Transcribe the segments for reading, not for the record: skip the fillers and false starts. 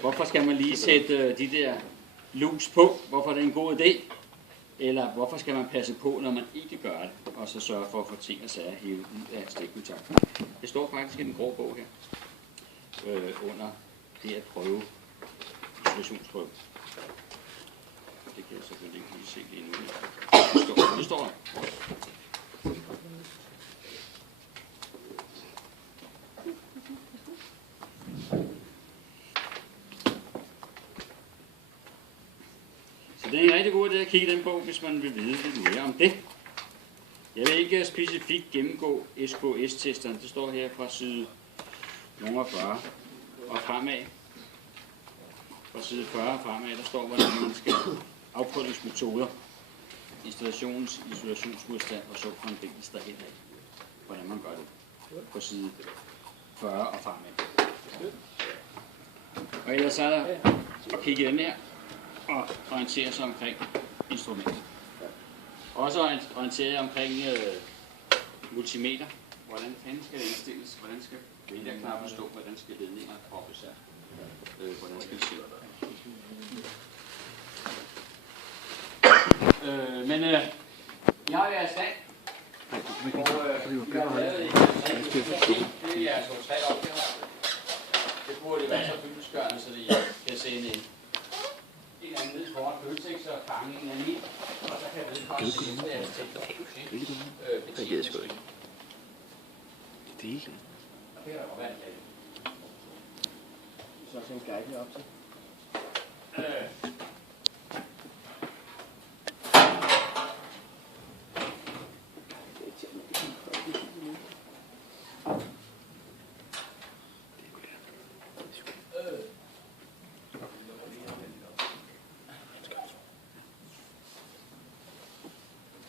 Hvorfor skal man lige sætte de der lus på? Hvorfor er det en god idé? Eller hvorfor skal man passe på, når man ikke gør det, og så sørge for at få ting og sager hævet ud af stikkontakten? Det står faktisk i den grå bog her, under det at prøve isolationsprøve. Det kan jeg selvfølgelig ikke lige se lige nu. Det står der. Så det er en rigtig god idé at kigge i den bog, hvis man vil vide lidt mere om det. Jeg vil ikke specifikt gennemgå SKS-testerne. Det står her fra side 40 og fremad. Fra side 40 og fremad, der står, hvordan man skal afprøvningsmetoder, installations, isolationsmodstand og så fremdeles derhen af. Hvordan man gør det på side 40 og fremad. Og ellers er der at kigge i den her og orientere sig omkring instrumentet. Også orientere jer omkring multimeter. Hvordan fanden skal det indstilles? Hvordan skal vælgerknappen stå? Hvordan skal ledninger kobles her? Hvordan skal det se? Men jeg har været i stand. Og vi har lavet det. Det er jeres 3 opgaver. Det burde være så fyldestgørende, så det kan sende en anden ned foran Føtex og fange en anden ind, og så kan vedkommende sende deres ting betjeningssyn. Det er ikke. Og det er der jo valgt af. Så er en guide op til.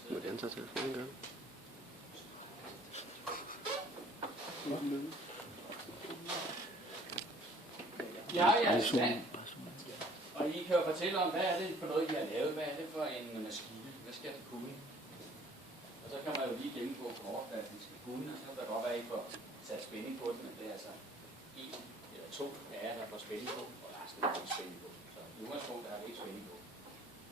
Hvordan tager telefonen gang? Ja, jeg er stand. Og I kan jo fortælle om, hvad er det for noget, I har lavet? Hvad er det for en maskine? Hvad skal det kunne? Og så kan man jo lige gennemgå kort, hvad det skal kunne. Og så kan der godt være, at I får sat spænding på det, men det er altså 1 eller 2 af jer, der får spænding på, og resten er ikke spænding på. Så i udgangspunkt er der ikke spænding på.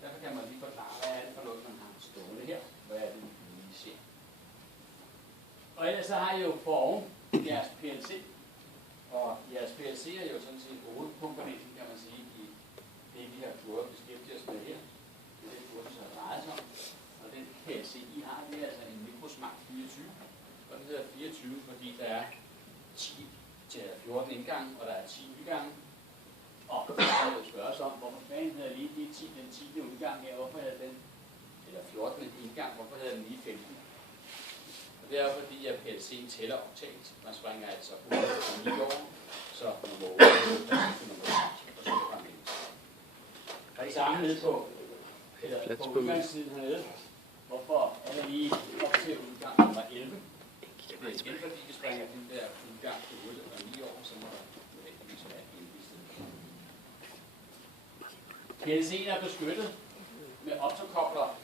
Derfor kan man lige forklare, hvad er det for noget, man har stående her? Hvad er det, vi lige ser? Og ellers så har I jo på oven jeres PLC. Og jeres PLC er jo sådan set hovedkomponenten, kan man sige, i det, vi har gjort beskæftiget os med her. Det er det, kursus har drejet sig om. Og den PLC, I har, det er altså en Microsmart 24. Og den hedder 24, fordi der er 10 til 14 indgange, og der er 10 udgange. Og der kan jo spørges om, hvorfor fanden hedder lige den 10. udgang her, hvorfor hedder den, eller 14. indgang, hvorfor hedder den lige 15? Og det er fordi, at PLC'en tæller optaget. Man springer altså på 9 år, så nummer 8, nummer 10, og så fremdeles. Og det samme nede på, eller på udgangssiden hernede, hvorfor er der lige op til udgang nummer 11? Det er igen fordi, vi springer den der udgang på 8 og 9 år, så må der nødvendigvis være en i stedet. PLC'en er beskyttet med optokobler,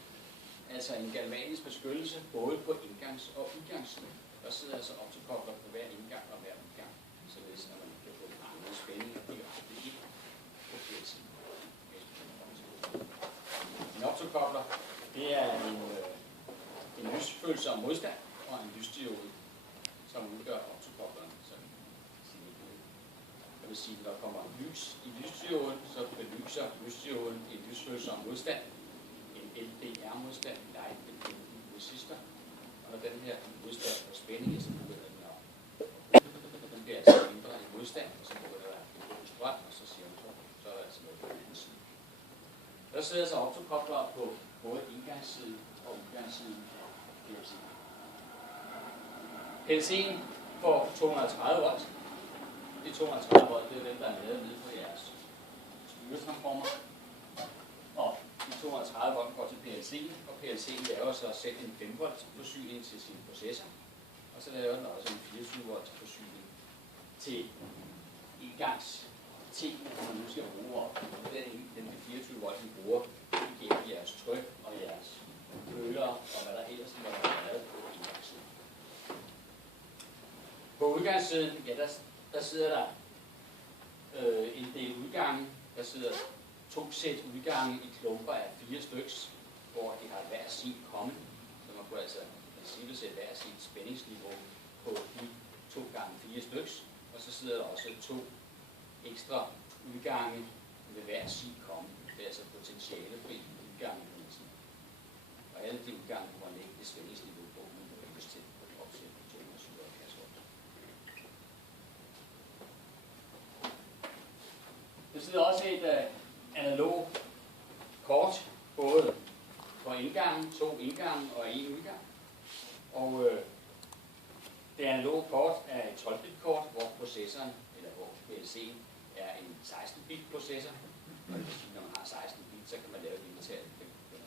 altså en galvanisk beskyttelse, både på indgangs- og udgangssiden. Der sidder altså optokobler på hver indgang og hver udgang, således at man kan få andre spændinger direkte ind på PLC'en. En optokobler, det er en lysfølsom modstand og en lysdiode, som udgør optokoblerne. Det vil sige, at når der kommer lys i lysdioden, så belyser lysdioden en lysfølsom modstand, en LDR-modstand, light dependent resistor. Og når den her modstand er spænding, så begynder den op. Den bliver altså mindre i modstand, og så begynder der en strøm, og så siger man så er der altså noget på den anden side. Der sidder så optokoblere på både indgangssiden og udgangssiden af PLC'en. PLC'en får 230 volt. De 230 volt, det er dem, der er lavet nede på jeres styretransformer. Og de 230 volt går til PLC'en, og PLC'en laver så selv en 5 volt forsyning til sin processor. Og så laver den også en 24 volt forsyning til indgangs tingene, som man nu skal bruge op. Den 24 volt, vi bruger igennem jeres tryk og jeres køler og hvad der ellers må være lavet på indgangssiden. På udgangssiden, ja, der sidder der en del der sidder 2 sæt udgange i klumper af 4 styks, hvor de har hver sin komme. Så man kunne altså sætte hver sit spændingsniveau på de 2 gange 4 styks. Og så sidder der også 2 ekstra udgange med hver sin komme. Det er altså potentialefri udgange. Og alle de udgange kunne man lægge det spændingsniveau på, men det var ikke til at opsætte 277 volt. Der sidder også et analog kort, både for indgangen, 2 indgange og 1 udgang. Og det analoge kort er et 12-bit kort, hvor processoren, eller hvor PLC'en er en 16-bit processor. Og det vil sige, når man har 16 bit, så kan man lave heltallet 65.535.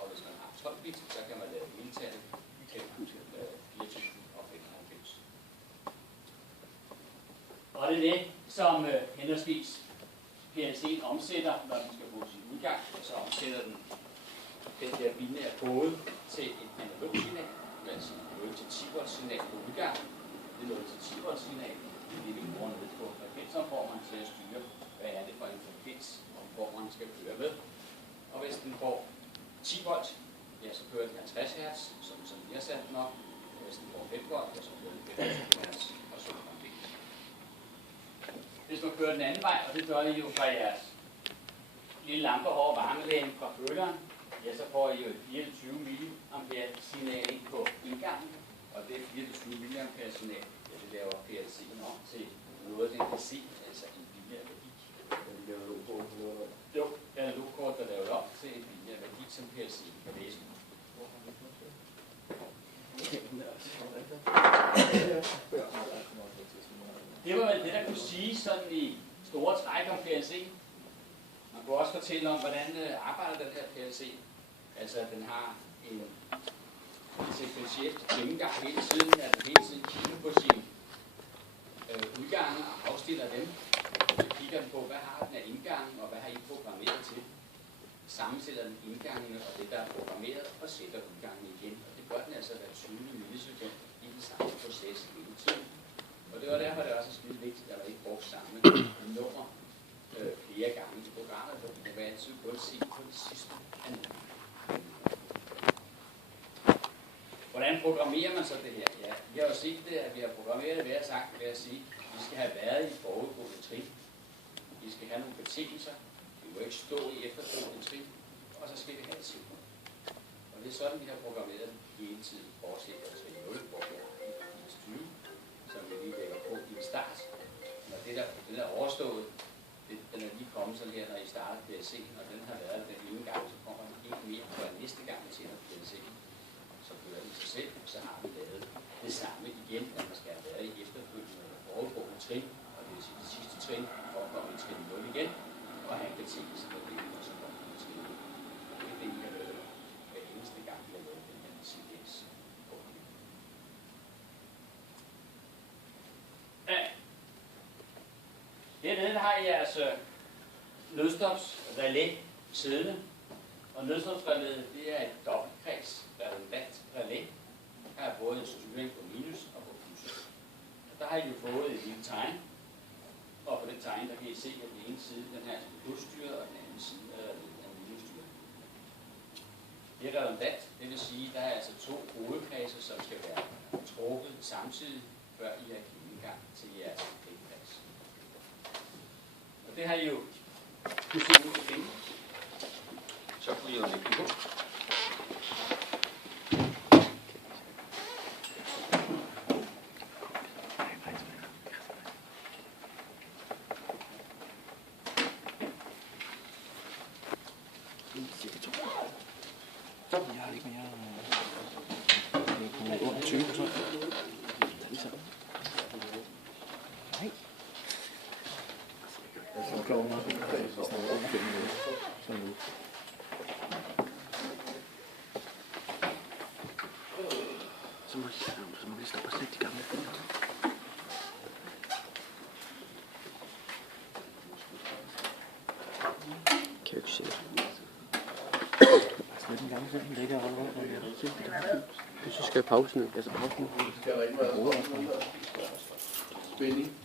Og hvis man har 12 bit, så kan man lave heltallet 4.095. Og det er det, som henholdsvis PLC'en omsætter, når den skal bruge sin udgang. Så omsætter den der binære kode til et analog signal, altså 0 til 10 volt signal på udgang. Det 0 til 10 volt signal, det er det, vi bruger ned på frekvensomformeren til at styre, hvad er det for en frekvensomformeren skal køre med. Og hvis den får 10 volt, ja, så kører den 50 Hz, som vi har sat den op. Og hvis den får 5 volt, ja, så kører den 25 Hz, og så fremdeles. Hvis man kører den anden vej, og det gør I jo fra jeres lille lampehårde varmelægen fra føleren, ja, så får I jo et 24 mA signal ind på indgangen, og det 24 mA signal, ja, det laver PLC'en om til noget, den kan se, altså en binær værdi. Jo, det er en analogkort, der laver op til en binær værdi, som PLC'en kan læse. Det var vel det, der kunne sige sådan i store træk om PLC. Man kunne også fortælle om, hvordan arbejder den her PLC. Altså, at den har en sekventiel gennemgang hele tiden, at den hele tiden kigger på sine udgange og afstiller dem. Så kigger den på, hvad har den af indgangen, og hvad har I programmeret til. Sammensætter den indgangene og det, der er programmeret, og sætter udgangen igen. Og det gør den altså hver 20 millisekund i den samme proces hele tiden. Og det var derfor, det også er skide vigtigt, at der ikke brugte samme nummer flere gange i programmet, for det kan altid kun se på det sidste analog. Hvordan programmerer man så det her? Ja, vi har jo set det, at vi har programmeret det ved at sagt, ved at sige, at vi skal have været i forudgående trin. Vi skal have nogle betingelser. Vi må ikke stå i efterfølgende trin. Og så skal vi have et signal. Og det er sådan, vi har programmeret det hele tiden. Bortset fra trin 0, hvor vi har 20, som vi lige lægger på i en start. Når den er overstået, den er lige kommet sådan her, når I starter PLC'en, og den har været den ene gang, så kommer den ikke mere på næste gang, vi tænder PLC'en. Så kører den sig selv, og så har vi lavet det samme igen, at man skal have været i efterfølgende eller foregående trin, og det vil sige det sidste trin, for at komme i trin 0 igen, og have en betingelse for det, og så kommer vi i trin 0. Det er det, vi har lavet hver eneste gang, vi har lavet den her sekvens på. Hernede har I jeres nødstopsrelæ siddende, og nødstopsrelæet det er et dobbeltkreds redundant relæ. Her er både en styring på minus og på plus. Der har I jo fået et lille tegn, og på den tegn der kan I se, at den ene side den her er plusstyret, og den anden side er minusstyret. Det er redundant, det vil sige, at der er altså 2 hovedkredser, som skal være trukket samtidig, før I har givet indgang til jeres kreds. Og det har I jo kunne se ud igen. Så kunne I jo lægge på. Jeg har ikke mere. Jeg kommer under 20 så. Nej. Så kommer man hvis der er over 5 minutter. Så nu. Så må vi stoppe os lidt de gamle film. Kan jeg ikke se det. Den gamle film ligger og rundt, og jeg har set det der film. Så skal jeg pause nu. Altså pause nu. Skal der ikke være spænding?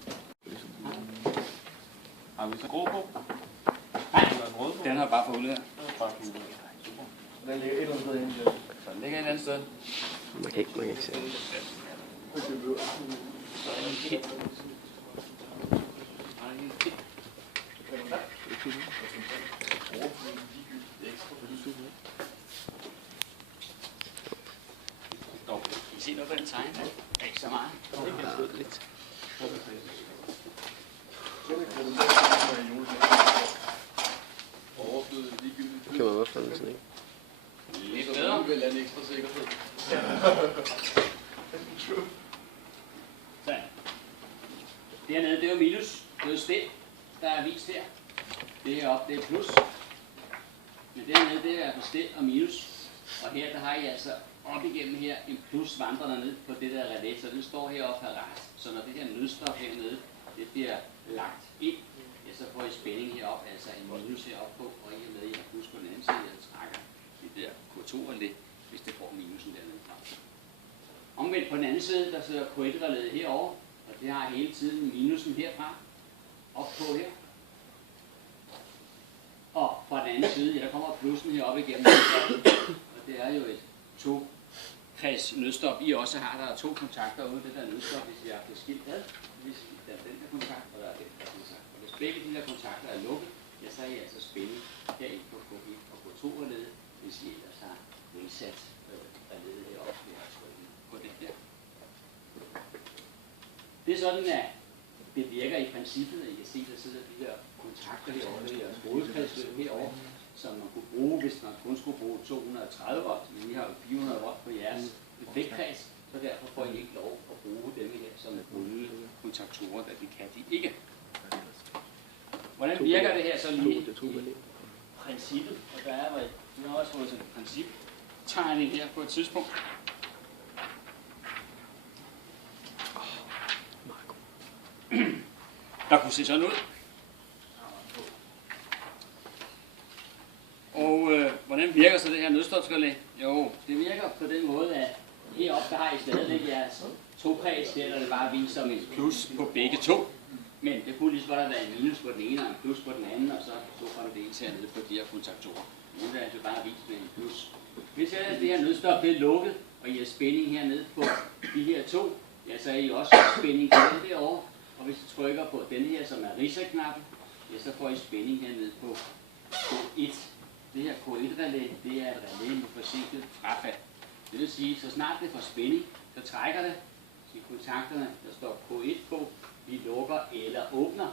Har vi så grå på? Nej, Eller en rød på? den har bare fået her. Bare fuld. Den ligger et eller andet sted inde. Så den ligger et andet sted. Man kan ikke se. I se noget på den tegn? Ikke så meget. Ja, lidt. Det kan man godt finde sådan, ikke? Lidt bedre. Vel er en ekstra sikkerhed. Sådan. Dernede, det er jo minus. Det er jo stil, der er vist her. Det heroppe, det er plus. Men dernede, det er for stil og minus. Og her, der har I altså op igennem her en plus vandrende ned på det der relæ. Så den står heroppe parat. Så når det her nødstof hernede, det bliver lagt ind, ja, så får I spænding heroppe, altså en minus heroppe på. Og i og med, at I har plus på den anden side, så trækker det der K2-relæ, hvis det får minusen dernede fra. Omvendt på den anden side, der sidder K1-relæet herovre, og det har hele tiden minusen herfra, op på her. Og fra den anden side, ja, der kommer plussen heroppe igennem nødstoppet, og det er jo et to-kreds nødstop. I også har, der er to kontakter ude det der nødstop, hvis I har det skilt ad. Hvis der er den der kontakt, og der er den der kontakt. Og hvis begge de der kontakter er lukket, ja, så er I altså spændt herinde på K1 og K2-relæet, hvis I ellers har indsat relæet heroppe ved at trykke på den der. Det er sådan, at det virker i princippet, at I kan se, der sidder de der kontakter herovre, det er hovedkredsløb herovre, som man kunne bruge, hvis man kun skulle bruge 230 volt, men I har jo 400 volt på jeres effektkreds, så derfor får I ikke lov at bruge denne her som røde kontaktorer, da det kan de ikke. Hvordan virker det her så lige i princippet? Og der er vel, vi har også fået sådan et principtegning her på et tidspunkt. Der kunne se sådan ud. Og hvordan virker så det her nødstopsrelæ? Jo, det virker på den måde, at heroppe der har I stadigvæk jeres to-kreds, der det bare viser som et plus på begge to. Men det kunne lige så godt have været en minus på den ene og en plus på den anden, og så får det dels hernede på de her kontaktorer. Nu er det altså bare vist med en plus. Hvis det her nødstop det er lukket, og I har spænding hernede på de her to, ja, så er I også spænding på den derovre. Og hvis I trykker på den her, som er riser-knappen, ja, så får I spænding hernede på K1. Det her K1-relæ, det er et relæ med forsinket frafald. Det vil sige, så snart det får spænding, så trækker det i kontakterne, der står K1 på, de lukker eller åbner.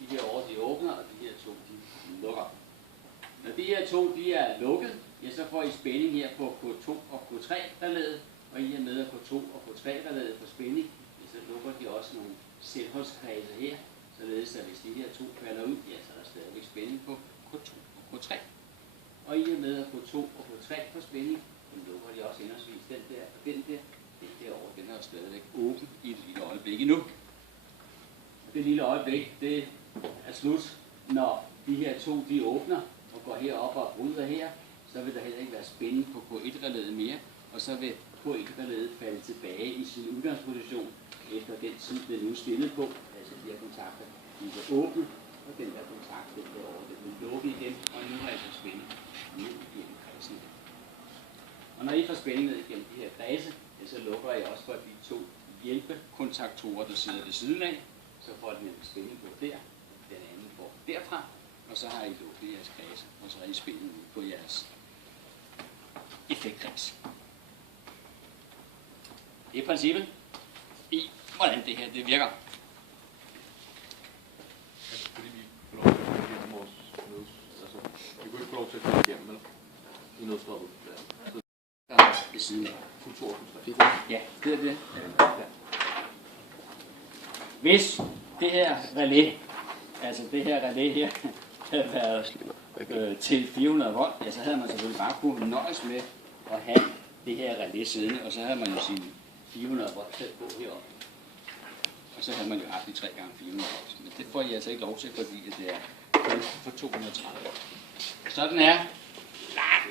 De her over, de åbner, og de her to, de lukker. Når de her to, de er lukket, ja, så får I spænding her på K2 og K3-relæet, og i og med at K2 og K3-relæet får spænding, ja, så lukker de også nogle selvholdskredse her, således at hvis de her to falder ud, ja, så er der stadigvæk spænding på K2 og K3. Og i og med at K2 og K3 får spænding, så lukker de også henholdsvis den der og den der. Den derovre, den er jo stadigvæk åben i et lille øjeblik endnu. Det lille øjeblik, det er slut, når de her to, de åbner og går herop og bryder her, så vil der heller ikke være spænding på K1-relæet mere, og så vil K1-relæet falde tilbage i sin udgangsposition efter den tid, det er nu stillet på, altså de her kontakter, de er åbne, og den der kontakt, den derovre, den vil lukke igen, og nu har jeg så spænding ned igennem kredsen. Og når I får spænding ned igennem de her kredse, ja, så lukker jeg også for de to hjælpekontaktorer, der sidder ved siden af, så får den en spænding på der, den anden får derfra, og så har I lukket jeres kredse, og så har I spænding på jeres effektkreds. Det er princippet i, hvordan det her det virker. Fordi vi får lov til at få igennem vores nøds. Altså, vi kunne ikke få lov til at få igennem, vel? I nødstoppet. Der er ved siden af. Kultur. Ja, det er det. Ja. Hvis det her relæ, altså det her relæ her, havde været til 400 volt, ja, så havde man selvfølgelig bare kunne nøjes med at have det her relæ siddende, og så havde man jo sin 400 volt selv på heroppe. Og så havde man jo haft de 3 gange 400 volt. Men det får I altså ikke lov til, fordi det er kun for 230 volt. Sådan er.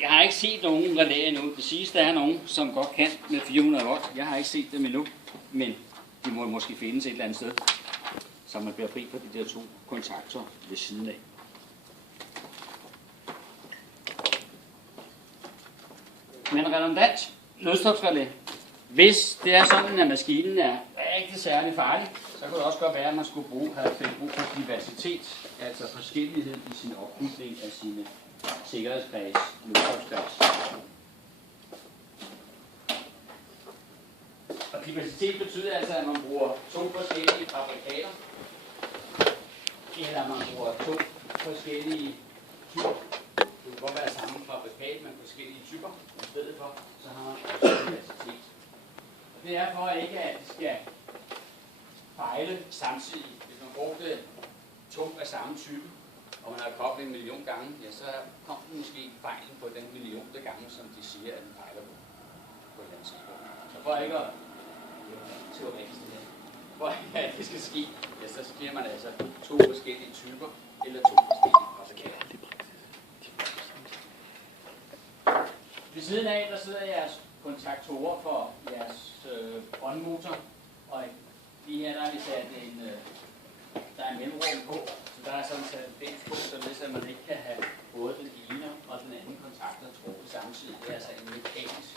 Jeg har ikke set nogen relæ endnu. Det siges, der er nogen, som godt kan med 400 volt. Jeg har ikke set dem endnu, men de må måske findes et eller andet sted. så man bliver fri for de der 2 kontakter ved siden af. Men redundant nødstopsrelæ. Hvis det er sådan, at maskinen er rigtig særlig farlig, så kunne det også godt være, at man skulle have brug for diversitet, altså forskellighed i sin opbygning af sine sikkerhedskreds, nødstopskreds. Og diversitet betyder altså, at man bruger 2 forskellige fabrikater, eller man bruger 2 forskellige typer. Det kan godt være samme fabrikat, men forskellige typer. I stedet for, så har man også diversitet. Og det er for ikke, at det skal fejle samtidig. Hvis man brugte 2 af samme type, og man har koblet 1 million gange, ja, så kom den måske fejlen på den millionte gange, som de siger, at den fejler på et andet tidspunkt. Så for ikke at teoretisk det her, for at det skal ske, ja, så sker man altså 2 forskellige typer, eller 2 forskellige fabrikater. Ved siden af, der sidder jeres kontaktorer for jeres båndmotor, og de her, der har vi sat der er en mellemrum på, så der er sådan sat en bænk på, således at man ikke kan have både den ene og den anden kontakter trukket samtidig. Det er altså en mekanisk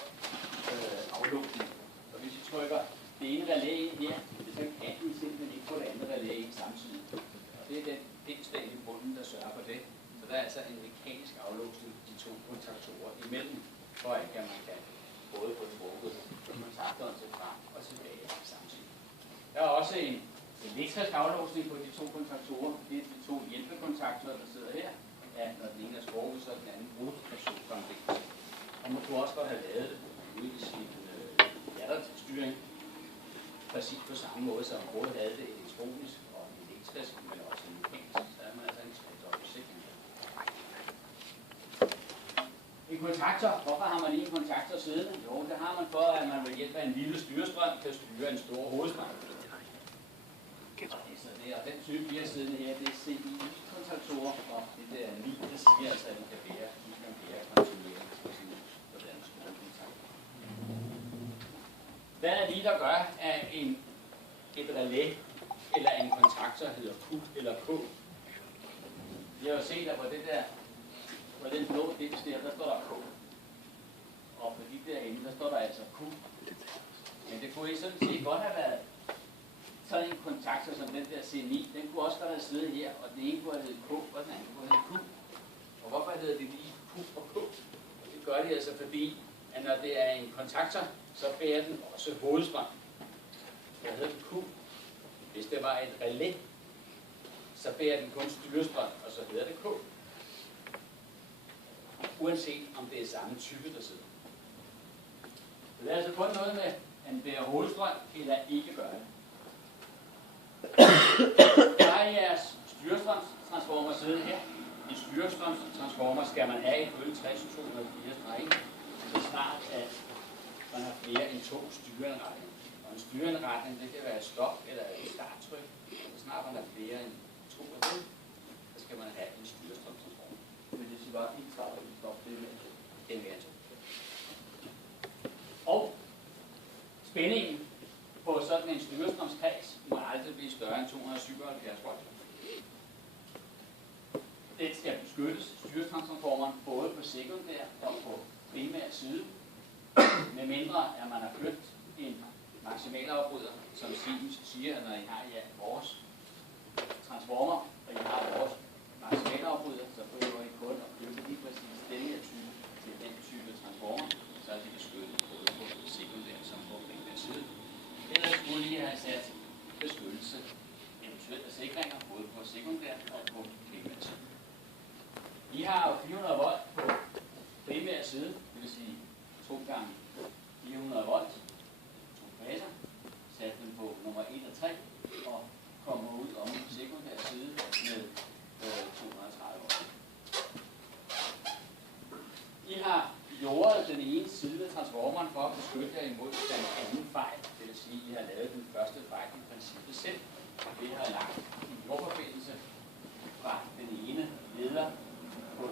aflukning. Så hvis vi trykker det ene relæ ind her, så kan vi simpelthen ikke få det andet relæ ind samtidig. Og det er den slag i bunden, der sørger for det. Så der er altså en mekanisk aflåsning af de 2 kontaktorer imellem, for at man kan både få trukket kontakterne til frem og tilbage samtidig. Der er også en elektrisk aflåsning på de 2 kontaktorer. Det er de 2 hjælpekontakter, der sidder her. Ja, når den ene er sprukket, så er den anden brudt af solforbindelse. Og man kunne også godt have lavet det ude i sin styring. Præcis på samme måde, som man både havde det elektronisk og elektrisk, men også mekanisk. Så er man altså en tredobbesikring. En kontaktor. Hvorfor har man lige en kontaktor siddende? Jo, det har man for, at man ved hjælp af en lille styrestrøm kan styre en stor hovedstrøm. Så det er den type, vi har siddende her, det er CI-kontaktorer, og det der er 9, det siger altså, at man kan bære kontinuerligt på den store kontakt. Hvad er det, der gør, at et relæ eller en kontaktor hedder Q eller K? Vi har jo set, at på den blå dims der står der K. Og på de derinde, der står der altså Q. Men det kunne I sådan set godt have været sådan en kontaktor som den der C9, den kunne også godt have siddet her, og den ene kunne have heddet K, og den anden kunne have heddet Q. Og hvorfor hedder det lige Q og K? Det gør det altså fordi, at når det er en kontaktor, så bærer den også hovedstrøm. Så hedder den Q. Hvis det var et relæ, så bærer den kun styrestrøm, og så hedder det K. Uanset om det er samme type, der sidder. Det er altså kun noget med, at den bærer hovedstrøm, eller ikke gør det. Der er jeres styrestrømstransformer siddende her. En styrestrømstransformer skal man have ifølge 60.204 så snart at man har flere end 2 styreindretninger. Og en styreindretning, det kan være et stop eller et starttryk. Så snart man har flere end 2 af dem, så skal man have en styrestrømstransformer. Men det siger bare ikke start og stop, det er mere 2. Det er mere 2. Og spændingen på sådan en styrestrømskreds må aldrig blive større end 277 volt. Den skal beskyttes, styrestrømstransformeren, både på sekundær og på primær side, med mindre at man har købt en maksimalafbryder, som Siemens siger, at når I har vores transformer, og I har vores maksimalafbryder, så behøver I kun at købe lige præcis denne her type til den type transformer, så er det beskyttet både på sekundær som på primær side. Ellers skulle I have sat beskyttelse, eventuelle sikringer, både på sekundær og på primær side. I har jo 400 volt på primær side, det vil sige 2 gange 400 volt, 2 faser, sat dem på nummer 1 og 3, og kommer ud om sekundær side med 230 volt. I har jordet den ene side af transformeren for at beskytte jer imod den anden fejl, det vil sige, at I har lavet den første fejl i princippet selv. Vi har lagt en jordforbindelse fra den ene leder på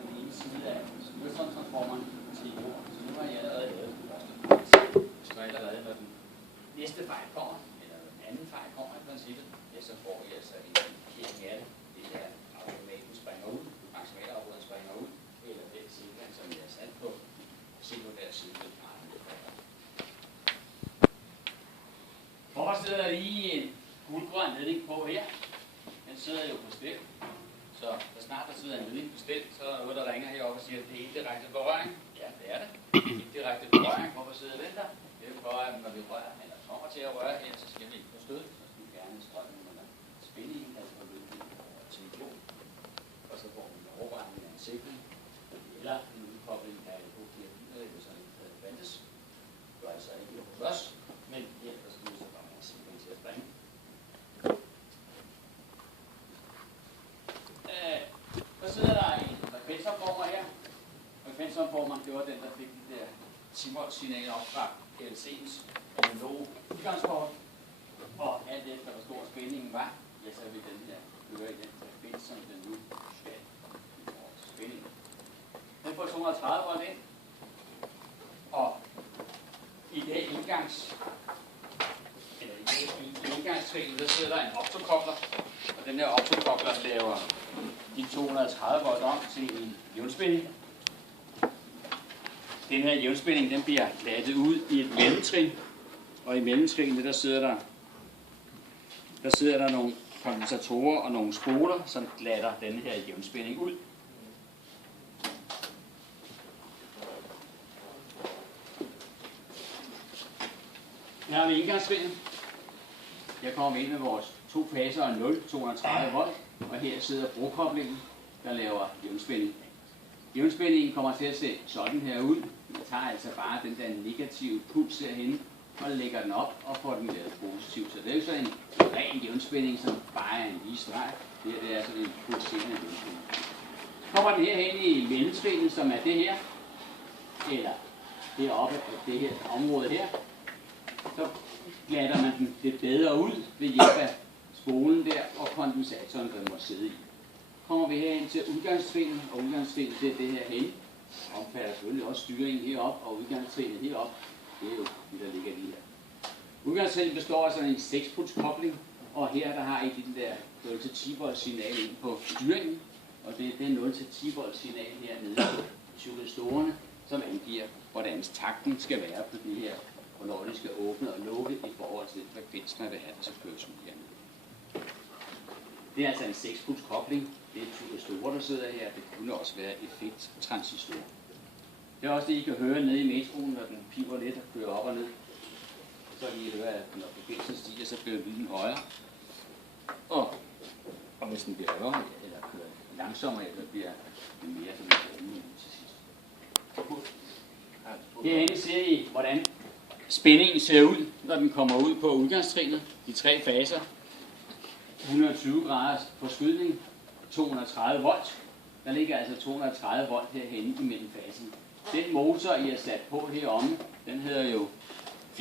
den ene side af styrestrømstransformeren til jorden. Så nu har jeg allerede lavet den første fejl. Så allerede, når den næste fejl kommer, eller den anden fejl kommer i princippet, ja, så får sidder jo på stil. Så snart der sidder en ledning på stil, så er der noget, der ringer heroppe og siger, at det er indirekte berøring. Ja, det er det. Indirekte berøring. Hvorfor sidder den der? Det er jo for, at når vi rører, eller kommer til at røre her, så skal vi ikke få stød. Så skal vi gerne strømme eller spændingen, altså på løbet over telefon. Og så får vi en overregning af en sikring. Eller en udkobling af et OKR-biler, eller sådan en fandtes. Det var altså ikke hos os, men her der skulle så komme en sikring til at springe. Så sidder der en frekvensomformer her. Frekvensomformeren, det var den, der fik de der 10-volt-signaler op fra PLC'ens analoge udgangsport. Og alt efter, hvor stor spændingen var, ja, så vil den her køre i den frekvens, som den nu skal i vores spænding. Den får 230 volt ind. Og i det indgangstrin, der sidder der en optokobler. Og den her optokobler laver de 230 volt om til en jævnspænding. Den her jævnspænding, den bliver lattet ud i et mellemtrin. Og i mellemtrinet, der sidder der nogle kondensatorer og nogle spoler, som glatter den her jævnspænding ud. Her har vi indgangstrinet. Jeg kommer ind med vores 2 faser og 0, 230 volt, og her sidder brokoblingen, der laver jævnspænding. Jævnspændingen kommer til at se sådan her ud. Vi tager altså bare den der negative puls herhenne, og lægger den op og får den lavet positiv. Så det er jo sådan en ren jævnspænding, som bare er en lige streg. Det er sådan en pulserende jævnspænding. Så kommer den herhen i mellemtrinet, som er det her, eller deroppe på det her område her. Så glatter man den lidt bedre ud ved hjælp af spolen der og kondensatoren, der må sidde i. Kommer vi herhen til udgangstrinet, og udgangstrinet det er det her hen. Omfatter selvfølgelig også styringen heroppe, og udgangstrinet heroppe, det er jo det, der ligger lige her. Udgangstrinet består af sådan en 6-puls kobling, og her der har I den der 0-10 volt signal ind på styringen, og det er det 0-10 volt signal hernede på tyrostorerne, som angiver, hvordan takten skal være på det her, hvornår det skal åbne og lukke i forhold til frekvensen af det her, der skal køres ud hernede. Det er altså en 6-puls kobling. Det er tyrostorer, der sidder her. Det kunne også være effekttransistor. Det er også det, I kan høre nede i metroen, når den piver lidt og kører op og ned. Så kan I høre, at når frekvensen stiger, så bliver lyden højere. Og hvis den bliver højere, eller kører langsommere, så bliver det mere som en til sidst. Herinde ser I, hvordan spændingen ser ud, når den kommer ud på udgangstrinet. De 3 faser. 120 graders forskydning, 230 volt. Der ligger altså 230 volt herhenne imellem fasen. Den motor, I har sat på heromme, den hedder jo 400/230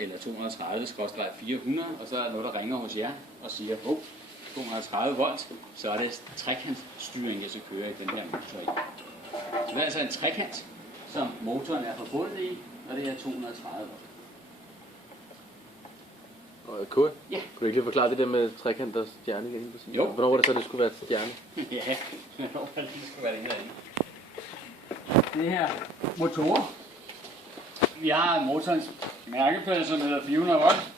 eller 230/400, og så er der noget, der ringer hos jer og siger, 230 volt, så er det trekantstyring, jeg skal køre i den her motor i. Så det er altså en trekant, som motoren er forbundet i, og det er 230 volt. Og Kurt, Ja. kunne du ikke lige forklare det der med trekant og stjerne igen? Jo. Hvornår var det så, det skulle være stjerne? Ja, hvornår var det skulle være det herinde? Det her motorer. Vi har motorens mærkeplade, som hedder 400 volt.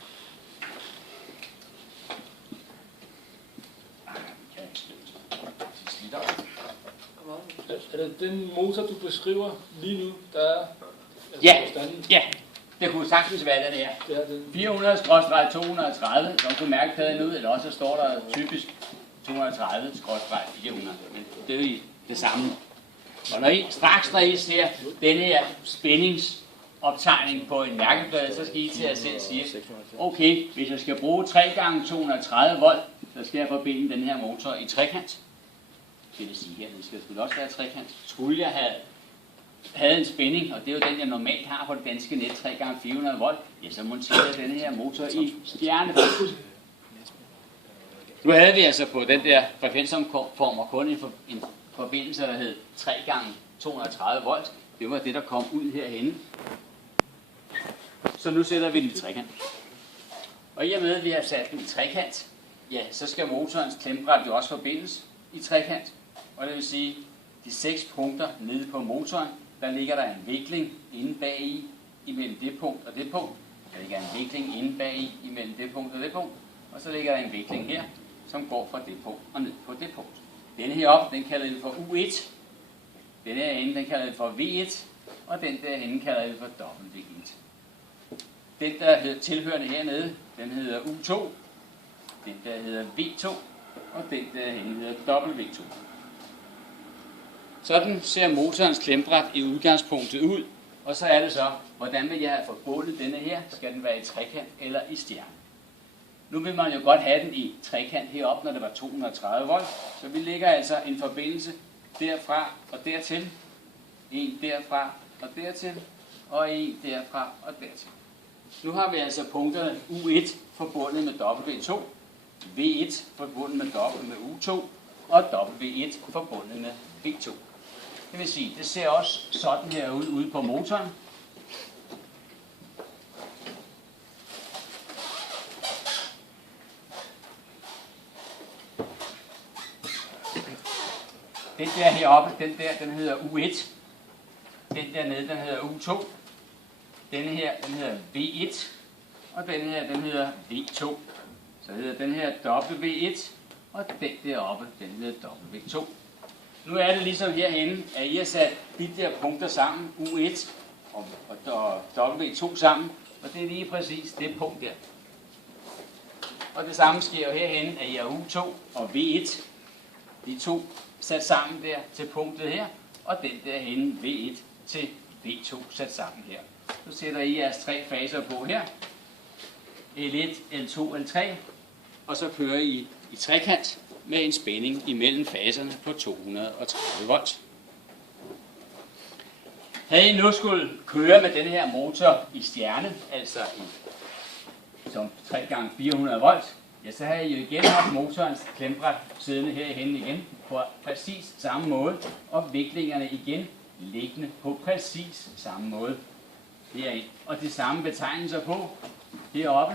Er det den motor, du beskriver lige nu, der er Ja, forstanden? ja. Det kunne sagtens være den her. Det er den. 400/230, som kunne mærkepladen ud, eller også står der typisk 230/400. Men det er jo det samme. Og når I ser denne her spændingsoptegning på en mærkeplade, så skal I til at selv sige, okay, hvis jeg skal bruge 3x230 volt, så skal jeg forbinde den her motor i trekant. Det vil sige her, det skal selvfølgelig også være trekant. Skulle jeg havde en spænding, og det er jo den, jeg normalt har på det danske net, 3x400 volt, ja, så monterer jeg denne her motor i stjernefrekvens. Nu havde vi altså på den der frekvensomformer kun en forbindelse, der hed 3x230 volt. Det var det, der kom ud herhenne. Så nu sætter vi den i trekant. Og i og med, at vi har sat den i trekant, ja, så skal motorens klemmebræt jo også forbindes i trekant. Og det vil sige, de 6 punkter nede på motoren, der ligger der en vikling inde bag i, imellem det punkt og det punkt. Der ligger en vikling inde bag i, imellem det punkt og det punkt. og så ligger der en vikling her, som går fra det punkt og ned på det punkt. Denne heroppe, den kalder vi for U1. Den herinde, den kalder vi for V1, og den derhenne kalder vi for W1. Den, der er tilhørende hernede, den hedder U2. Den, der hedder V2, og den derhenne hedder W2. Sådan ser motorens klembræt i udgangspunktet ud, og så er det så, hvordan vil jeg have forbundet denne her? Skal den være i trekant eller i stjerne? Nu vil man jo godt have den i trekant heroppe, når det var 230 volt, så vi lægger altså en forbindelse derfra og dertil, en derfra og dertil, og en derfra og dertil. Nu har vi altså punkterne U1 forbundet med W2, V1 forbundet med U2, og W1 forbundet med V2. Det vil sige, det ser også sådan her ud ude på motoren. Den der heroppe, den hedder U1. Den dernede, den hedder U2. Denne her, den hedder V1. Og denne her, den hedder V2. Så hedder den her W1. Og den deroppe, den hedder W2. Nu er det ligesom herhenne, at I har sat de der punkter sammen, U1 og W2 sammen. Og det er lige præcis det punkt der. Og det samme sker jo herhenne, at I har U2 og V1. De to sat sammen der til punktet her, og den derhenne V1 til V2 sat sammen her. Så sætter I jeres 3 faser på her. L1, L2, L3, og så kører I i trekant med en spænding imellem faserne på 230 volt. Havde I nu skulle køre med denne her motor i stjerne, altså som 3x400 volt, ja, så havde I jo igen haft motorens klembræt siddende herhenne igen på præcis samme måde, og viklingerne igen liggende på præcis samme måde herinde. Og de samme betegnelser på heroppe.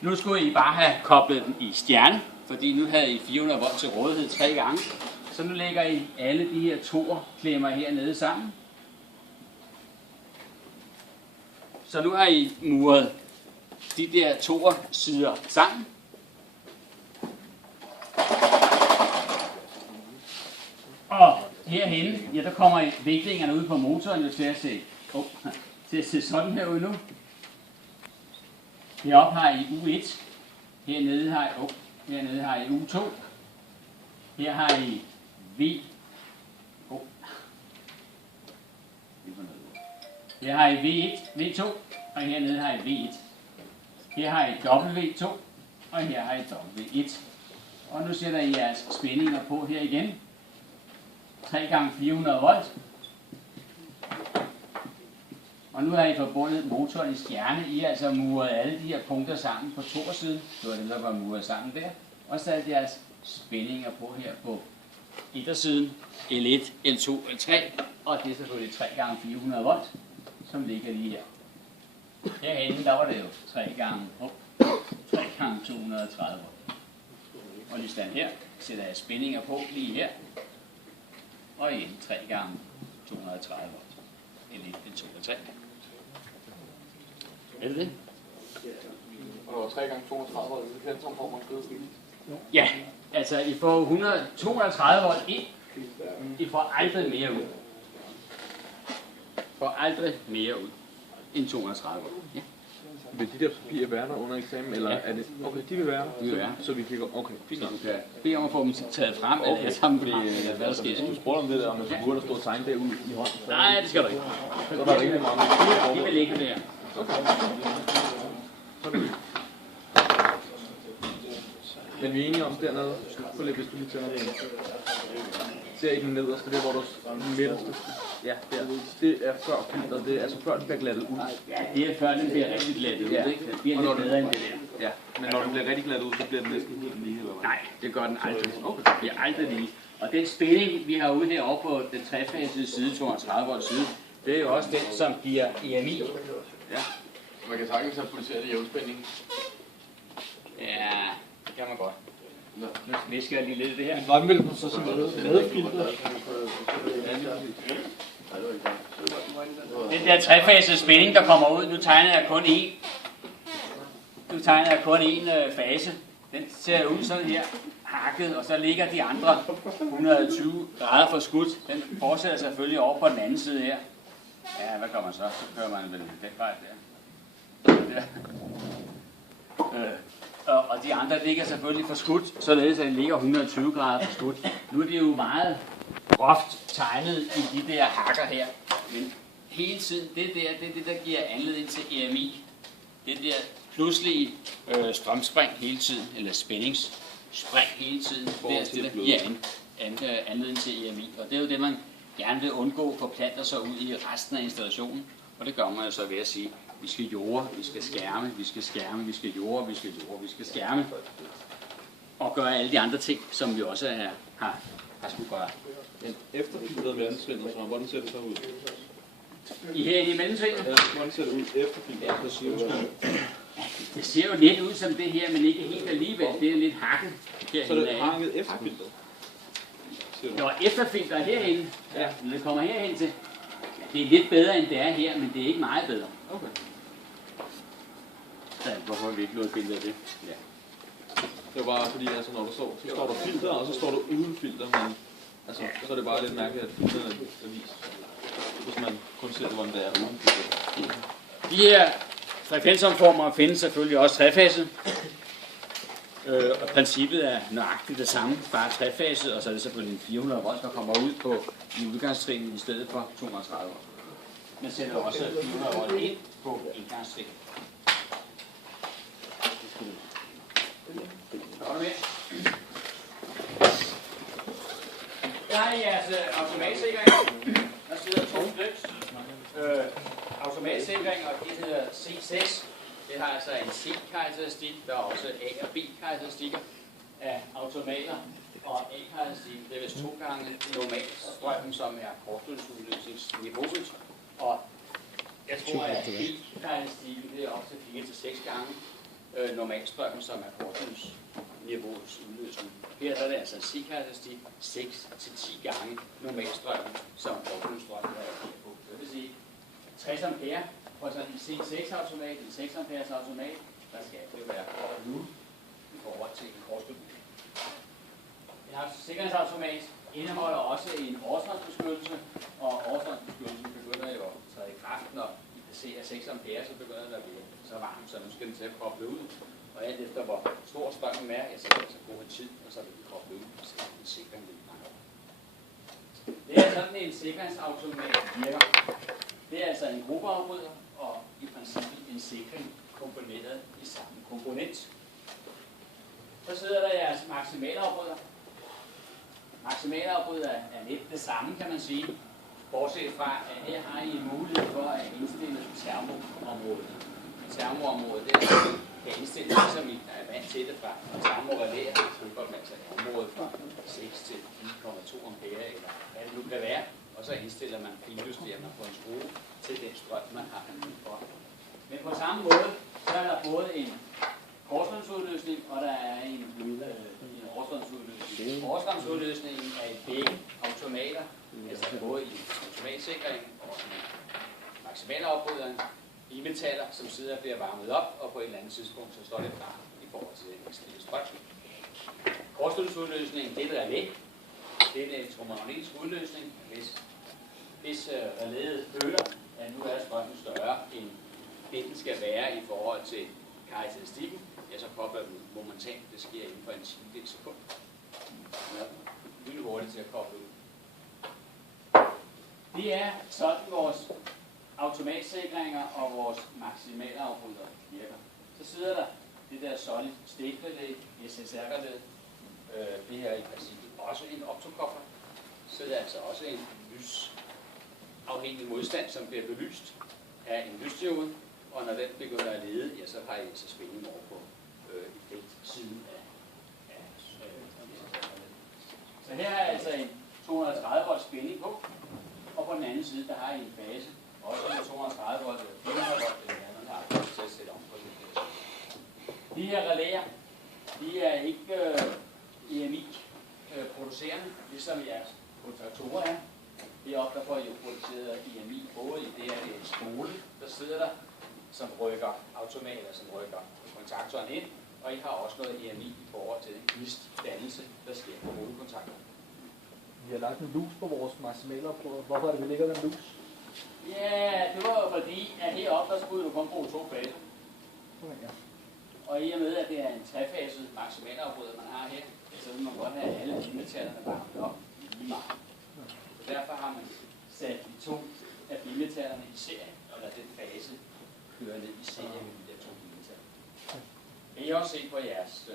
Nu skulle I bare have koblet den i stjerne, fordi nu havde I 400 volt til rådighed 3 gange. Så nu lægger I alle de her toerklemmer hernede sammen. Så nu har I muret de der toersider sammen. Og herhenne, ja, der kommer viklingerne ud på motoren jo til at se sådan her ud nu. Heroppe har I U1, hernede har I U2, her har I her har I V1, V2, og hernede har I V1. Her har I W2, og her har I W1. Og nu sætter I jeres spændinger på her igen. 3x400 volt. Og nu har I forbundet motoren i stjerne. I har altså muret alle de her punkter sammen på toersiden. Det var det, der var muret sammen der. Og sat jeres spændinger på her på ettersiden. L1, L2, L3. Og det er selvfølgelig 3x400 volt, som ligger lige her. Herhenne, der var det jo 3x230 volt. Og lige stand her, sætter jeg spændinger på lige her. Og igen 3x230 volt. L1, L2, L3. Er det det? Og der var 3x230 volt, det er den, som får man skrive. Ja, altså I får 230 volt ind. I får aldrig mere ud. Får aldrig mere ud end 230 volt. Ja. Vil de der papirer være der under eksamen, eller er det... Okay, de vil være der. De vil være. Så vi kan gå... Okay, fint. Så du kan bede om at få dem taget frem, eller jeg tager dem, fordi hvad der sker. Du spurgte om det der, om man skulle burde stå og tegne derude i hånden. Nej, det skal du ikke. Så er der rigtig meget. De vil ligge der. Okay. Men vi er enige om dernede, for lidt, hvis du lige tænder den. Ser I den nederste, det er hvor du midterste. Ja, det er før filteret, det er altså før den bliver glattet ud. Ja, det er før den bliver rigtig glattet ud, ikke? Det bliver lidt bedre end det der. Ja, men når den bliver rigtig glattet ud, så bliver den næsten helt lige, eller hvad? Nej, det gør den aldrig. Okay. Det bliver aldrig lige. Og den spænding, vi har ude herovre på den trefasede side, 230 volt side, det er jo også den, som giver EMI. Ja. Man kan sagtens have pulseret i jævnspænding. Ja, det kan man godt. Nu visker jeg lige lidt det her. Hvordan vil du så sådan noget? Ladefilter? Den der trefasede spænding, der kommer ud, nu tegner jeg kun én fase. Den ser ud sådan her, hakket, og så ligger de andre 120 grader for skudt. Den fortsætter selvfølgelig over på den anden side her. Ja, hvad gør man så? Så kører man vel den vej der. Og de andre ligger selvfølgelig for skudt, således at den ligger 120 grader for skudt. Nu er det jo meget groft tegnet i de der hakker her. Men hele tiden, det er det, der giver anledning til EMI. Det der pludselige strømspring hele tiden, eller spændingsspring hele tiden, det er det, der giver anledning til EMI. Og det er jo det, man gerne vil undgå, forplanter sig ud i resten af installationen. Og det gør man jo så ved at sige, vi skal jorde, vi skal skærme, vi skal skærme, vi skal jorde, vi skal jorde, vi skal skærme. Og gøre alle de andre ting, som vi også har skulle gøre. Men efterfiltret mellemtrinnet, hvordan ser det så ud? Herinde i mellemtrinnet? Ja, hvordan ser det ud efterfiltret? Det ser jo lidt ud som det her, men ikke helt alligevel. Det er lidt hakket herinde. Så det er hakket efterfiltret? Jo, efterfiltret herinde, ja, når det kommer herhen til. Det er lidt bedre, end det er her, men det er ikke meget bedre. Okay. Så hvorfor har vi ikke noget billede af det? Ja. Det var bare fordi, altså, når der står, så står der filter, og så står der uden filter, men altså, så er det bare lidt mærkeligt, at filterne er vist, hvis man kun ser, hvordan det er uden filter. De her frekvensomformer findes selvfølgelig også trefaset. Og princippet er nøjagtigt det samme, bare trefaset, og så er det selvfølgelig en 400 volt, der kommer ud på i udgangstrinnet i stedet for 230 volt. Man sætter også 400 volt ind på indgangstrinnet. Der er jeres automatsikring. Der sidder 2 styks. Automatsikring, og det hedder C6. Det har altså en C-karakteristik, der er også A- og B-karakteristikker af automater. Og A-karakteristikken, det er vist 2 gange normalstrømmen, som er kortslutningsudløsningsniveauet. Og jeg tror, at B-karakteristikken, det er op til 4-6 gange normalstrømmen, som er kortslutningsniveauets udløsning. Her er det altså en C-karakteristik 6-10 gange normalstrømmen, som kortslutningsstrømmen er på. Det vil sige 60 ampere. For sådan en C6-automat, en 6 amperes automat, der skal det være nu i forhold til en kortslutning. En sikkerhedsautomat indeholder også en overstrømsbeskyttelse, og overstrømsbeskyttelsen begynder jo at træde i kraft, når I passerer 6 ampere, så begynder det at blive så varmt, så nu skal den til at koble ud. Og alt efter hvor stor strømmen er, ja, så vil det gå en tid, og så vil den koble ud, og så er den sikring lidt langt over. Det er sådan en sikkerhedsautomat virker. Det er altså en gruppeafbryder, og i princippet en sikring komponeret i samme komponent. Så sidder der jeres maksimalafbryder. Maksimalafbryder er lidt det samme, kan man sige. Bortset fra, at her har I en mulighed for at indstille termoområdet. Termoområdet, det kan indstilles, ligesom I er vant til det fra termorelæer, altså et område fra 6 til 4,2 ampere, eller hvad det nu kan være. Og så indstiller man, finjusterer man på en skrue til den strøm, man har brug for. Men på samme måde, så er der både en kortstrømsudløsning, og der er en overstrømsudløsning. Overstrømsudløsningen er i begge automater, altså både i automatsikring og i maksimalafbryderen, i metaller, som sidder og bliver varmet op, og på et eller andet tidspunkt, så står det klar i forhold til den indstillede strøm. Kortstrømsudløsningen, det er et relæ. Det er en elektromagnetisk udløsning, hvis relæet føler, at nu er strømmen større, end den skal være i forhold til karakteristikken, ja, så kobler den momentant. Det sker inden for en 10 sekund. Den er lille hurtigt til at koble ud. Det er sådan vores automatsikringer og vores maksimalafbryder virker. Så sidder der det der solid state relæ, SSR-relæ. Det her er i princippet også en optokobler. Så det er altså også en lysafhængig modstand, som bliver belyst af en lysdiode. Og når den begynder at lede, ja, så har I så spænding over på effektsiden af så her er altså en 230 volt spænding på, og på den anden side, der har I en fase, også en 230 volt eller 400 volt, eller andet, der har til at sætte om på det. De her relæer, de er ikke EMI producerende, ligesom jeres kontaktorer er. Heroppe der får I jo produceret IMI, både i det her skole, der sidder der, som rykker automater, som rykker kontaktoren ind, og I har også noget IMI i forhold til den gnistdannelse, der sker på hovedkontaktoren. Vi har lagt en lus på vores maksimalopbrud. Hvorfor er det, vi lægger den lus? Ja, det var jo fordi, at heroppe, der skulle du kun bruge 2 faser. Ja. Og i og med, at det er en trefaset maksimalafbrud, man har her, så vil man godt have alle bimetallerne varmet op lige meget. Så derfor har man sat de 2 af bimetallerne i serie, og lader den fase køre ned i serie med de der 2 bimetaller. Kan I også se på jeres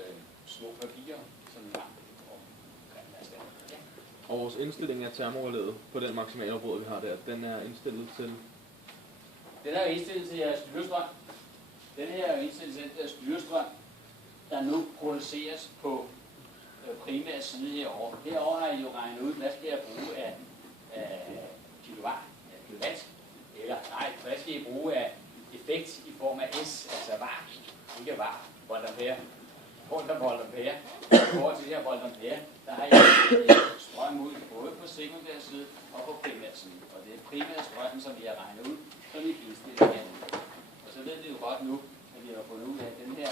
små papirer, som I har omkring jeres stand. Ja. Og vores indstilling af termorelæet på den maksimalafbrud, vi har der, den er indstillet til... Den er indstillet til jeres styrestrøm. Den her er jo indstillet til den der styrestrøm, der nu produceres på primær side herovre. Herovre har I jo regnet ud, hvad skal jeg bruge af kilowatt, eller nej, hvad skal I bruge af effekt i form af S, altså var, ikke var, voltampere, voltampere. I forhold til det her voltampere, der har jeg strøm ud både på sekundær side og på primær side. Og det er primær strøm, som vi har regnet ud, som vi indstiller her. Og så ved vi jo godt nu, at vi har fundet ud af, at den her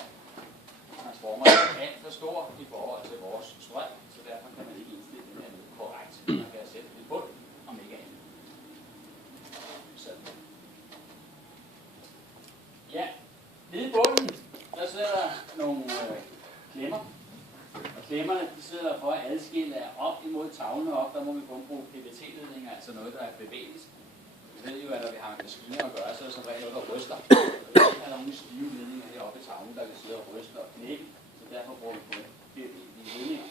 transformer er alt for stor i forhold til vores strøm, så derfor kan man ikke indstille den her ned korrekt. Man kan sætte det bund, om ikke andet. Sådan. Ja, nede i bunden, der sidder der nogle klemmer. Og klemmerne, de sidder der for at adskille af op imod tavlen op. Der må vi kun bruge PVT-ledninger, altså noget, der er bevægeligt. Vi ved jo, at når vi har med maskiner at gøre, så er det som regel noget, der ryster. Der er nogle stive ledninger heroppe i tavlen, der kan sidde og ryste og knække. Så derfor bruger vi kun bevægelige ledninger.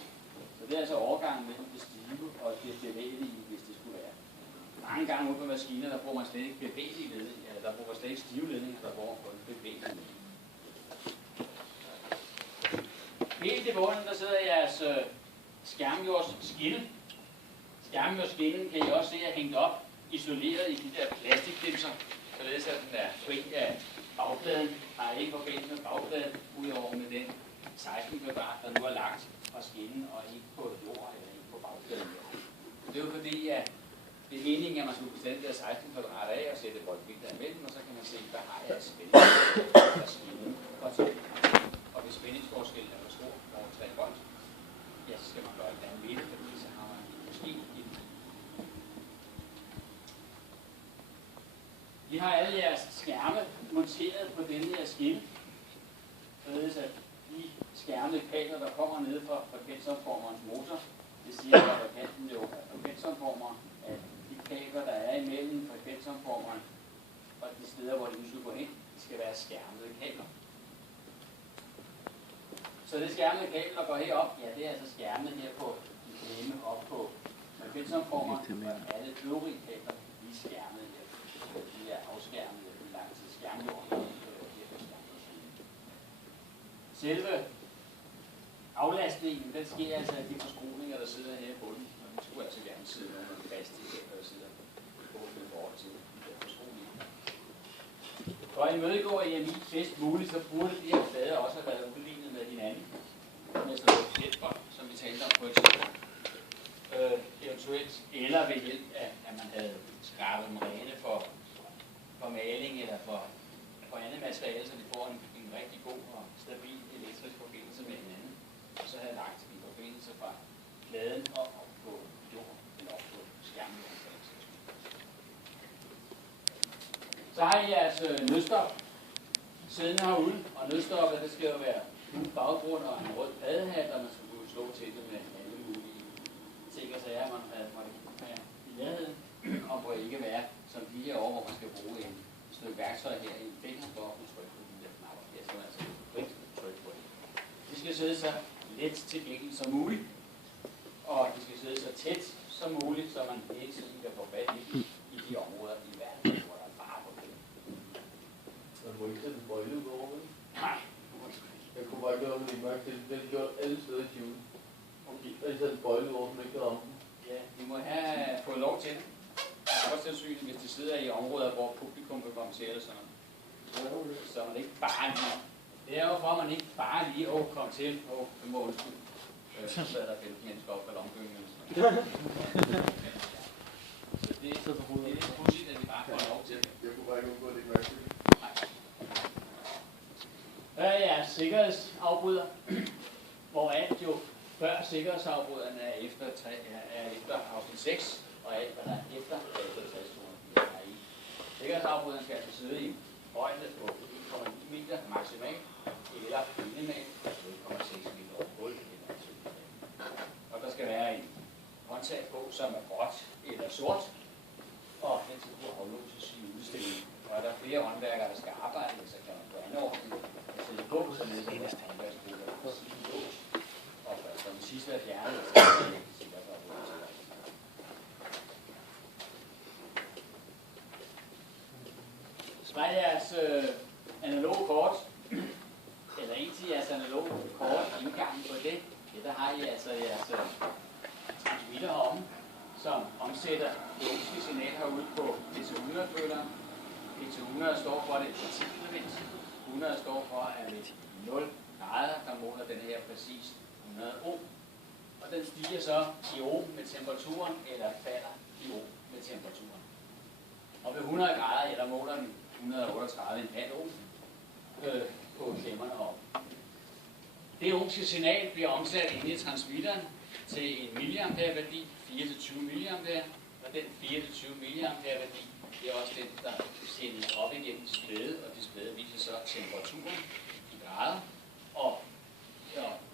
Så det er altså overgangen mellem det stive og det bevægelige, hvis det skulle være. Mange gange ude på maskiner, der bruger man slet ikke bevægelige ledninger, eller der bruger man slet ikke stive ledninger, der bruger kun bevægelige ledninger. Helt i bunden, der sidder jeres skærmjordsskinne. Skærmjordskinnen kan I også se er hængt op, isoleret i de der plastikdimser, således at den er fri af bagpladen, har ikke forbindelse med bagpladen, udover med den 16 kvadrat, der nu er lagt fra skinnen og ikke på jord eller ikke på bagpladen. Det er jo fordi, at det er meningen, at man skulle bestemme det 16 kvadrat af og sætte voltmeter imellem, og så kan man se, hvad har jeg spænding af skinnen og så. Og hvis spændingsforskellen er for stor over 3 volt, ja, så skal man gøre et andet ved det, fordi så har man måske et. Vi har alle jeres skærme monteret på denne her skinne, således at de skærme kabler, der kommer ned fra frekvensomformerens motor, det siger fabrikanten jo, at frekvensomformeren, at de kabler, der er imellem frekvensomformeren og de steder, hvor de nu skal gå ind, de skal være skærmede kabler. Så det skærmede kabel, der går herop, ja, det er altså skærmet her på de klemme op på frekvensomformeren, og alle øvrige kabler, de er skærmet her. De er afskærmet i lang tid skærmjorden. Selve aflastningen, den sker altså af de forskruninger, der sidder her i bunden, og den skulle altså gerne sidde nogle fast i kabler, der sidder på i forhold til de her forskruninger. For at imødegå EMI bedst muligt, så burde de her plader også have været udlignet med hinanden. Med sådan noget fletbånd, som vi talte om på et tidspunkt. Eventuelt, eller ved hjælp af, at man havde skrabet dem rene for maling eller for andet materiale, så de får en rigtig god og stabil elektrisk forbindelse med hinanden. Og så havde lagt en forbindelse fra pladen og op på jorden, eller op på skærmjorden. Så har I jeres nødstop siddende herude, og nødstoppet, det skal jo være en baggrund og en rød pladehat, og man skal kunne slå til det med alle mulige ting og sager, man må have i nærheden, og må ikke være som de her år, hvor man skal bruge et stykke værktøj her i fingeren for at kunne trykke på de der knapper. Her skal man altså frit trykke på det. De skal sidde så let tilgængeligt som muligt, og de skal sidde så tæt som muligt, så man hele tiden kan få fat i de områder i verden, hvor der er fare på det. Så du må ikke sætte en bøjle ud over det? Nej. Jeg kunne bare gøre det mærke til, det er gjort alle steder i Tjule. Okay. Der er sat en bøjle over, som ikke kan ramme den. Ja, de må have fået lov til det. Arbejdstilsynet, hvis de sidder i områder, hvor publikum vil komme til, eller sådan noget. Så man ikke bare lige... Det er jo for, at man ikke bare lige kommer til, det må undskylde. Så er der 15 mennesker op på lombygningen. Så det er lidt pudsigt, at vi bare får lov til det. Jeg kunne bare ikke undgå at lægge mærke til det. Hvad er jeres sikkerhedsafbryder? Hvor alt jo før sikkerhedsafbryderne er efter afsnit 6, og alt hvad der er efter 60 er i. Sikkerhedsafbryderen skal altså sidde i en højde på 1,9 meter maksimalt, eller minimalt 0,6 meter over gulvet. Og der skal være en håndtag på, som er gråt eller sort, og den skal kunne aflåses i udstillingen. Og er der flere håndværkere, der skal arbejde, så kan man få anordnet og sætte på, så det er en håndværksbrug, der er lås. Og som den sidste er fjernet, så er det ikke sikkert at aflåse. Så er jeres analoge kort, eller en til jeres analoge kort, indgangen på det, der har I altså jeres transmitter heromme, som omsætter det optiske signal herude på DC100-føleren. DC100 står for det partikelevens. 100 står for, at ved 0 grader, der måler den her præcis 100 ohm. Og den stiger så i ohm med temperaturen, eller falder i ohm med temperaturen. Og ved 100 grader, ja, der måler den 138,5 ohm på klemmerne heroppe. Det ohmske signal bliver omsat inde i transmitteren til en milliampere-værdi, 4-20 milliampere, og den 4-20 milliampere-værdi, det er også den, der sendes op igennem displayet, og displayet viser så temperaturen i grader, og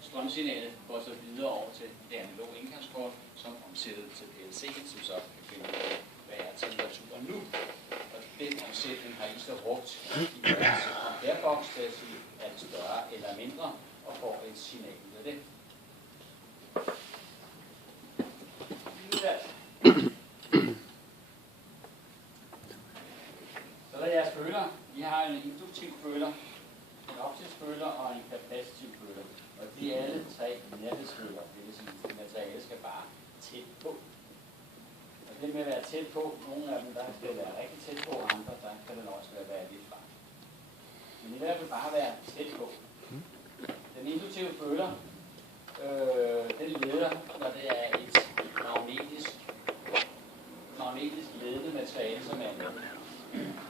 strømsignalet går så videre over til det analoge indgangskort, som omsætter til PLC, som så kan finde ud af, hvad er temperaturen nu. Og den omsætning har I så brugt i jeres ampere-boks til at sige, er det større eller mindre, og får et signal ud af det. Så der er jeres føler. Vi har en induktiv føler, en optisk føler og en kapacitiv føler. Og de er alle tre nærhedsføler. Det vil sige, at materialet skal bare tæt på. Og det med at være tæt på, nogle af dem der skal være rigtig tæt på, og andre der kan det også være lidt fra. Men i hvert fald bare være tæt på. Den induktive føler, den leder, når det er et magnetisk ledende materiale, som er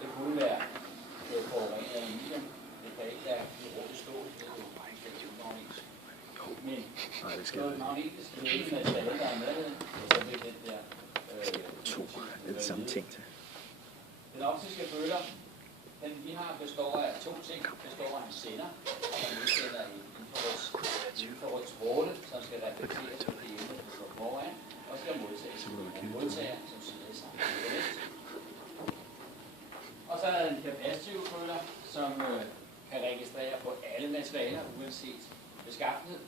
det kunne være forurenet aluminium, det kan ikke være kirurgisk stål, det er jo magnetisk. Men noget magnetisk ledende materiale, der er med, så vil det der det er det samme ting til. Den optiske føler, den vi har, består af to ting. Består af en sender, som udsender en infrarød stråle, som skal reflekteres på det emne, der står foran, og skal modtages af modtager, som sidder i samme element. Og så er der en kapacitiv føler, som kan registrere på alle materialer, uanset beskaffenhed.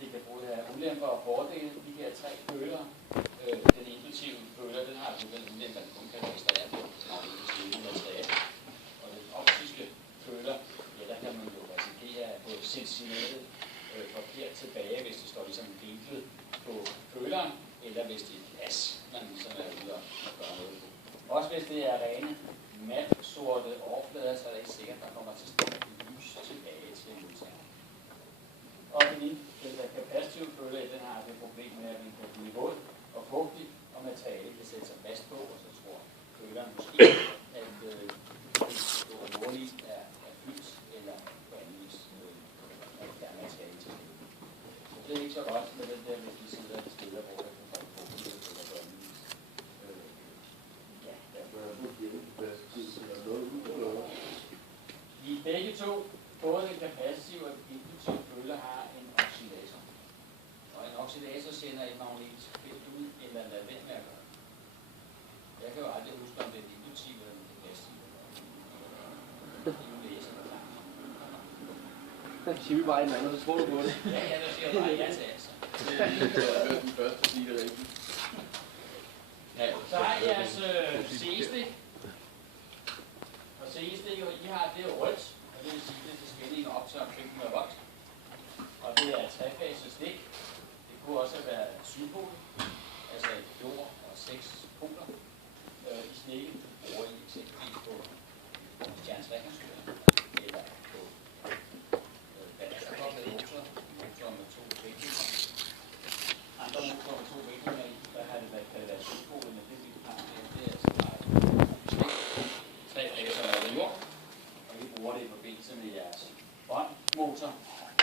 Det kan både have ulemper og fordele. De her tre følere. Den induktive føler, den har altså den ulemper, den kun kan registrere på magnetisk ledende materiale. Og den optiske føler, ja, der kan man jo risikere at få sendt signalet forkert tilbage, hvis det står ligesom vinklet på føleren, eller hvis det er glas, man ligesom er ude og gøre noget på. Også hvis det er rene mat-sorte overflader, så er det ikke sikkert, at der kommer til stort lys tilbage til modtageren. Og den der kapacitive føler, den har det problem med, at den kan blive våd og fugtig, og materialet kan sætte sig fast på, og så tror føleren måske, at det nordlig er fyldt, eller på anden vis, at der er materiale til det. Så det er ikke så godt med den der, hvis de sidder i steder, hvor der kan komme fugtighed, eller på anden vis. Ja, der bør I begge to, både den kapacitive og den induktive føler, har en oxidator. Og en oxidator sender et magnetisk felt ud, eller lader være med at gøre. Jeg kan jo aldrig huske, om det er den induktive eller den kapacitive. Det er jo læser det klart. Så siger vi bare en anden, så tror du på det. Ja, der siger jeg bare ja til altså. Det er den første, at sige det rigtigt. Så har I jeres C-stik. Og C-stik, I har det er rødt. Det vil sige, at det er spænding op til omkring 100 watt. Og det er et trefaset stik. Det kunne også være sydpol, altså et jord og 6 poler. I stikket bruger I eksempelvis på stjernsværkerstyring, eller på ballastkoblede motorer med 2 viklinger. Andre motorer med 2 viklinger i, der har det været sydpol, men det jord, og I bruger det i forbindelse med jeres båndmotor,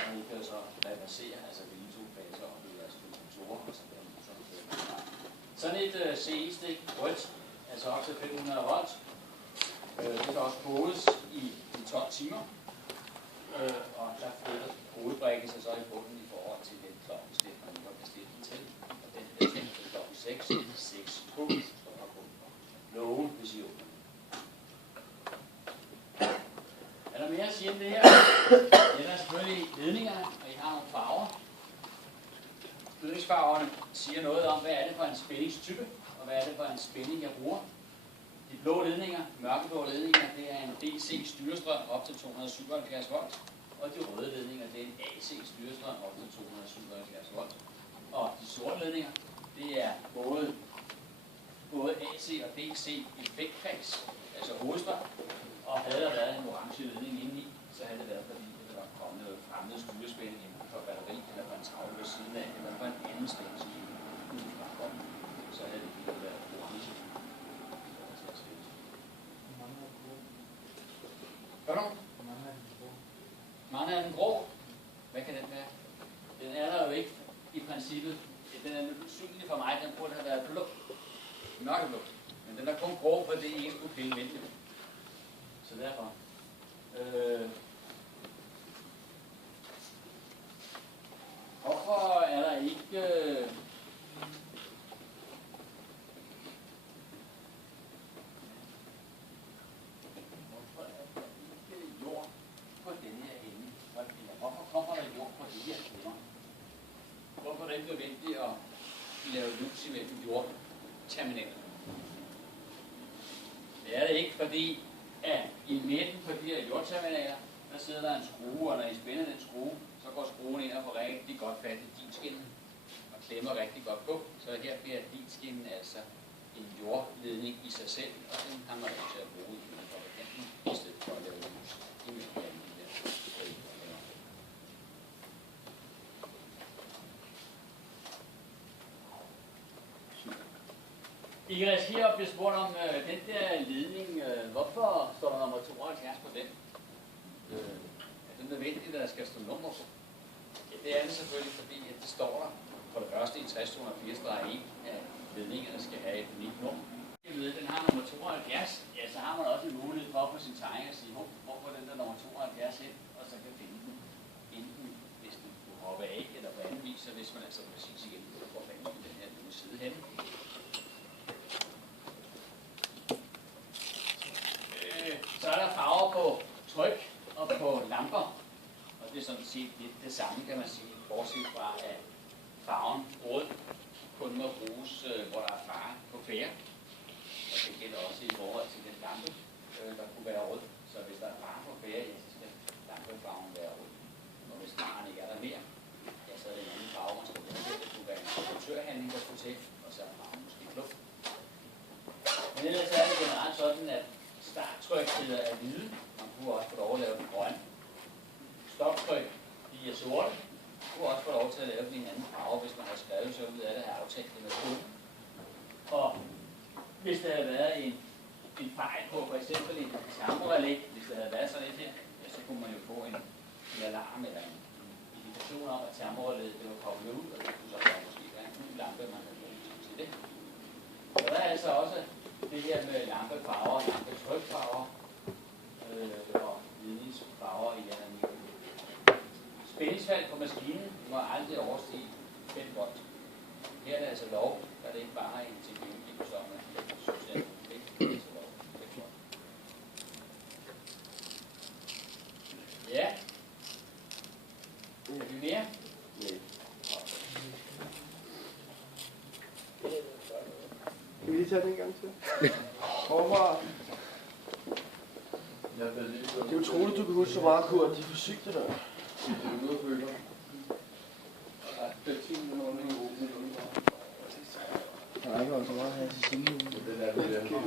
og I kan så reversere, altså hvilke 2 faser op i jeres motorer, og så der motoren. Sådan et CE-stik, rødt, altså op til 500 volt. Det kan også kodes i 12 timer, og der flytter hovedbrikken sig så i bunden i forhold til den klokkeslæt, man nu kan stille den til. Og den er tænkt til klokken 6 på, står der på loven, hvis I åbner. Er der mere at sige om det her? Det er selvfølgelig ledningerne, og I har nogle farver. Ledningsfarverne siger noget om, hvad er det for en spændingstype, og hvad er det for en spænding, jeg bruger. De blå ledninger, mørkeblå ledninger, det er en DC styrestrøm op til 277 volt, og de røde ledninger, det er en AC styrestrøm op til 277 volt. Og de sorte ledninger, det er både AC og DC effektkreds, altså hovedstrøm, og havde der været en orange ledning indeni, så havde det været fordi, at der var kommet noget fremmed styrespænding inden for batteri, eller for en travle ved siden af, eller for en anden spændingsskive. Så havde det ikke været orange. Pardon? Mange af den grå. Hvad kan den være? Den er der jo ikke i princippet. Den er usynlig for mig, den burde have været blå. Mørkeblå. Men den er kun grå, for det er ikke skulle pille med. Så derfor. Hvorfor er der ikke... Hvorfor er det ikke nødvendigt at lave lus imellem jordterminaler? Det er det ikke, fordi at i midten på de her jordterminaler, der sidder der en skrue, og når I spænder den skrue, så går skruen ind og får rigtig godt fat i dinskinnen og klemmer rigtig godt på. Så her bliver dinskinnen altså en jordledning i sig selv, og den har man til at bruge i fabrikanten, i stedet for at lave lus imellem de her. I kan risikere at blive spurgt om den der ledning, hvorfor står der nummer 72 på den? Er det nødvendigt, at der skal stå nummer på? Ja, det er det selvfølgelig, fordi at det står der for det første i 60-280-1 af ledningerne skal have et unikt nummer. Jeg ved, at den har nummer 72, ja, så har man også en mulighed for på sin tegning at sige, hvor får den der nummer 72 hen, og så kan finde den enten, hvis den kunne hoppe af, eller på anden vis, så hvis man altså præcis igen, hvor fanden den her nu sidde henne. Så er der farver på tryk og på lamper, og det er sådan set lidt det samme, kan man sige, bortset fra at farven rød kun må bruges, hvor der er fare på færre. Og det gælder også i forhold til den lampe, der kunne være rød. Så hvis der er fare på færre, ja, så skal lampefarven være rød. Og hvis faren ikke er der mere, ja, så er det en anden farve, man skal bruge. Det kunne være en importørhandling, der skulle til, og så er farven måske blå. Men ellers er det generelt sådan, at starttryk er hvide. Man kunne også få lov at lave den grønne. Stoptryk, de er sorte. Man kunne også få lov til at lave den i en anden farve, hvis man har skrevet så ud af det, har aftalt det med kode. Og hvis der havde været en fejl på, for eksempel en termorelæ, hvis der havde været sådan et her, ja, så kunne man jo få en alarm eller en indikation om, at termorelæet blev koblet ud, og det kunne så være måske være en ny lampe, man havde brugt til det. Så der er altså også det her med lampefarver, lampetrykfarver og ledningsfarver i den her. Spændingsfald på maskinen må aldrig overstige 5 volt. Her er det altså lov, der er det ikke bare en teknologi, som er socialt. Ja. Er vi mere? Kan vi lige tage den en gang til? Hvorfor? Det er utroligt, du kan huske så meget, Kurt. De fysik, det der. Det er noget, føler. Der er ikke også meget her til siden.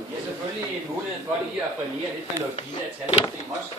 Det er selvfølgelig en mulighed for lige at brillere lidt med noget fine af talsystem også.